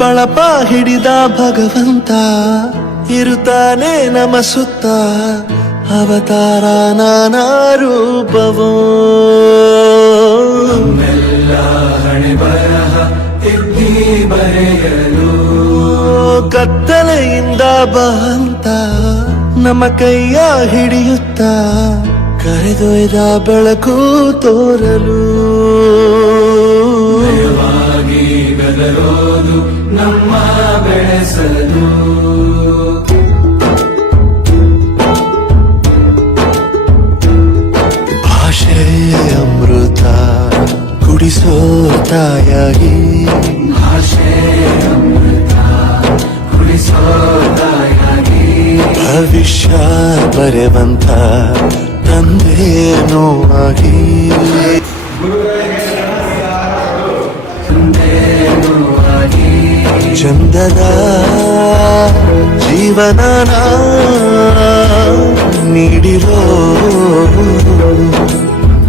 ಬಳಪ ಹಿಡಿದ ಭಗವಂತ ಇರುತ್ತಾನೆ ನಮ ಸುತ್ತ ಅವತಾರ ನಾನಾ ರೂಪವೋ ಹಣೆ ಬರಹ ತಿದ್ದಿ ಬರೆಯಲು ಕತ್ತಲೆಯಿಂದ ಬಂತ ನಮ್ಮ ಕೈಯ ಹಿಡಿಯುತ್ತ ಕರೆದೊಯ್ದ ಬೆಳಕು ತೋರಲು ಗದರೋದು ನಮ್ಮ ಬೆಳೆಸಲು ಭಾಷೆ ಅಮೃತ ಕುಡಿಸೋ ತಾಯಾಗಿ ಭಾಷೆ ಅಮೃತ ಕುಡಿಸೋ ತಾಯಾಗಿ ಭವಿಷ್ಯ ಬರೆವಂತ ತಂದೆನೂ ಆಗಿ ಚಂದದ ಜೀವನ ನೀಡಿರೋ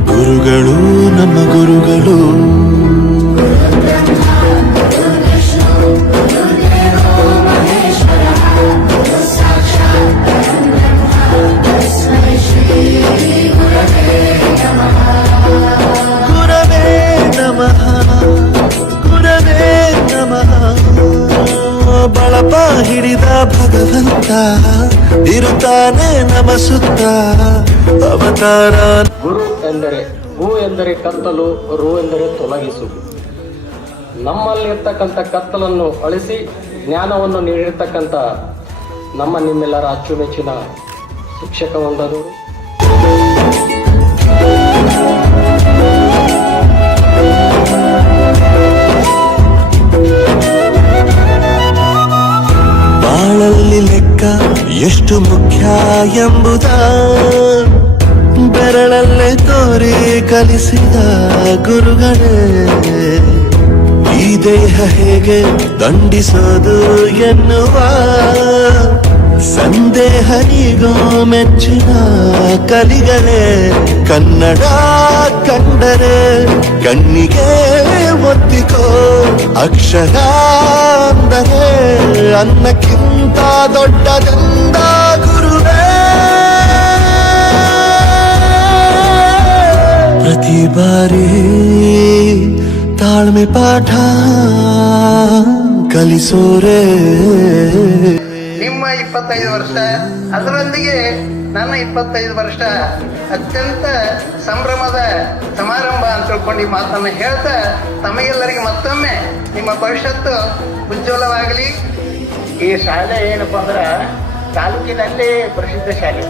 ಗುರುಗಳು ನಮ್ಮ ಗುರುಗಳು ಗುರವೇ ನಮಃ ಗುರವೇ ನಮಃ ಬಳಪ ಹಿಡಿದ ಭಗವಂತ ಇರುತ್ತಾನೆ ನಮ ಸುತ್ತ ಅವತಾರ. ಗುರು ಎಂದರೆ ಹೂ ಎಂದರೆ ಕತ್ತಲು, ರು ಎಂದರೆ ತೊಲಗಿಸು. ನಮ್ಮಲ್ಲಿರ್ತಕ್ಕಂಥ ಕತ್ತಲನ್ನು ಅಳಿಸಿ ಜ್ಞಾನವನ್ನು ನೀಡಿರ್ತಕ್ಕಂಥ ನಮ್ಮ ನಿಮ್ಮೆಲ್ಲರ ಅಚ್ಚುಮೆಚ್ಚಿನ ಶಿಕ್ಷಕ ಒಂದವರು. ಬಾಳಲ್ಲಿ ಲೆಕ್ಕ ಎಷ್ಟು ಮುಖ್ಯ ಎಂಬುದ ಬೆರಳಲ್ಲೇ ತೋರಿ ಕಲಿಸಿದ ಗುರುಗಳೇ. ಈ ದೇಹ ಹೇಗೆ ದಂಡಿಸೋದು ಎನ್ನುವ ಸಂದೇಹ ಈಗೋ ಮೆಚ್ಚಿನ ಕಲಿಗಳೇ. ಕನ್ನಡ ಕಂಡರೆ ಕಣ್ಣಿಗೆ ಒತ್ತಿಕೋ ಅಕ್ಷರ ಅಂದರೆ ಅನ್ನಕ್ಕಿಂತ ದೊಡ್ಡದೆಂದ ಗುರುವೇ. ಪ್ರತಿ ಬಾರಿ ತಾಳ್ಮೆ ಪಾಠ ಕಲಿಸೋರೆ. ನಿಮ್ಮ 25 ವರ್ಷ ಅದರೊಂದಿಗೆ ನನ್ನ 25 ವರ್ಷ ಅತ್ಯಂತ ಸಂಭ್ರಮದ ಸಮಾರಂಭ ಅಂತ ತಿಳ್ಕೊಂಡು ಈ ಮಾತನ್ನು ಹೇಳ್ತಾ ತಮಗೆಲ್ಲರಿಗೆ ಮತ್ತೊಮ್ಮೆ ನಿಮ್ಮ ಭವಿಷ್ಯತ್ತು ಉಜ್ವಲವಾಗಲಿ. ಈ ಶಾಲೆ ಏನಪ್ಪ ಅಂದ್ರೆ ತಾಲೂಕಿನಲ್ಲೇ ಪ್ರಸಿದ್ಧ ಶಾಲೆ.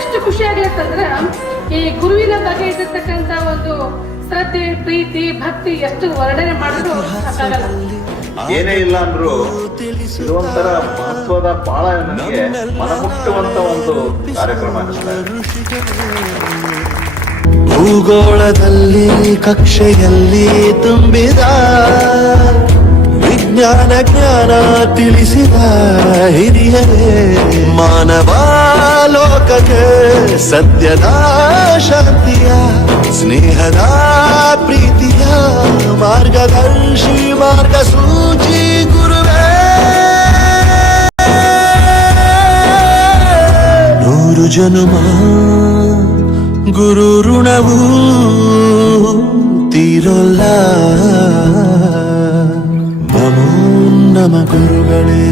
ಎಷ್ಟು ಖುಷಿ ಆಗ್ಲತ್ತಂದ್ರ ಈ ಗುರುವಿನ ಬಗ್ಗೆ ಇರತಕ್ಕಂತ ಒಂದು ಶ್ರದ್ಧೆ, ಪ್ರೀತಿ, ಭಕ್ತಿ ಎಷ್ಟು ವರ್ಣನೆ ಮಾಡಿದ್ರು ಸಾಕಾಗಲ್ಲ. ಏನೇ ಇಲ್ಲ ಅಂದ್ರು ಇದೊಂಥರ ಮಹತ್ವದ ಬಹಳ ನನಗೆ ಮನಮುಟ್ಟುವಂತ ಒಂದು ಕಾರ್ಯಕ್ರಮ ಅನಿಸ್ತಾ ಇದೆ. ಭೂಗೋಳದಲ್ಲಿ ಕಕ್ಷೆಯಲ್ಲಿ ತುಂಬಿದ ವಿಜ್ಞಾನ ಜ್ಞಾನ ತಿಳಿಸಿದ ಹಿರಿಯರೇ. ಮಾನವ ಲೋಕಕ್ಕೆ ಸತ್ಯದ ಶಾಂತಿಯ ಸ್ನೇಹದ ಪ್ರೀತಿಯ ಮಾರ್ಗದರ್ಶಿ ಮಾರ್ಗಸೂಚಿ ಗುರುವೇ. 100 ಜನುಮ ಗುರು ಋಣವು ತೀರೋಲ್ಲ. ನಮೋ ನಮ ಗುರುಗಳೇ.